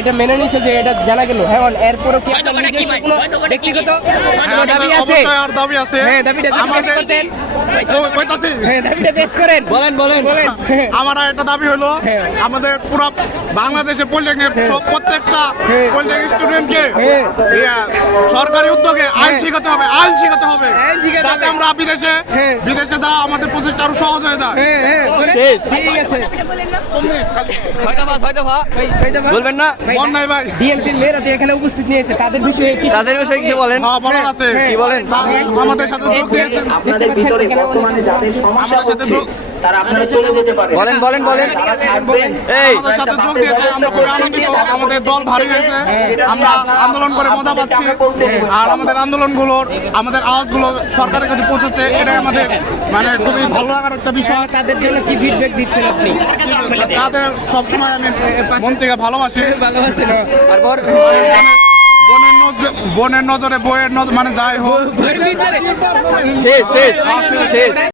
এটা মেনে নিছে যে এটা জানা গেল। হ্যাঁ, এরপরে কি আপনার নিজস্ব কোনো ব্যক্তিগত দাবি আছে? আর দাবি আছে হ্যাঁ, দাবিটা আমাদের করতেন। কইতাছি হ্যাঁ, দাবিটা পেশ করেন। বলেন আমার একটা দাবি হলো আমাদের পুরো বাংলাদেশের পলিটেকনিক সব প্রত্যেকটা পলিটেকনিক স্টুডেন্টকে সরকারি উদ্যোগে আইন শিখাতে হবে, আইন শিখাতে হবে আইন শিখাতে যাতে হবে। আমরা বিদেশে যাওয়া আমাদের প্রচেষ্টা আরো সহজ হয়ে যায়। শেষ। ঠিক আছে। ছয় দফা ভাই, ছয়টা ভাই। বলবেন না? মন নাই ভাই, বিএনপির মেয়েরা যে এখানে উপস্থিত নিয়েছে তাদের বিষয়ে কি তাদের বিষয়ে কিছু বলেন। হ্যাঁ বলার আছে। কি বলেন? আমাদের সাথে যোগ দিয়েছেন, আপনাদের ভিতরে বর্তমানে যাদের সমস্যা আমাদের সাথে হচ্ছে তারা আপনারা চলে যেতে পারে। বলেন থাকবেন। এই আমাদের সাথে যোগ দিয়েছে, আমরা খুবই আনন্দিত। আমাদের দল ভারী হয়েছে, আমরা আন্দোলন করে মজা পাচ্ছি। আর আমাদের আন্দোলনগুলোর আমাদের আওয়াজগুলো সরকারের কাছে পৌঁছচ্ছে, এটাই আমাদের মানে খুবই ভালো লাগার একটা বিষয়। তাদের জন্য কি ফিডব্যাক দিচ্ছেন আপনি? তাদের সবসময় আমি মন থেকে ভালোবাসি। ভালোবাসেন? তারপর বোনের নজরে বইয়ের নজর মানে যাই হোক শেষ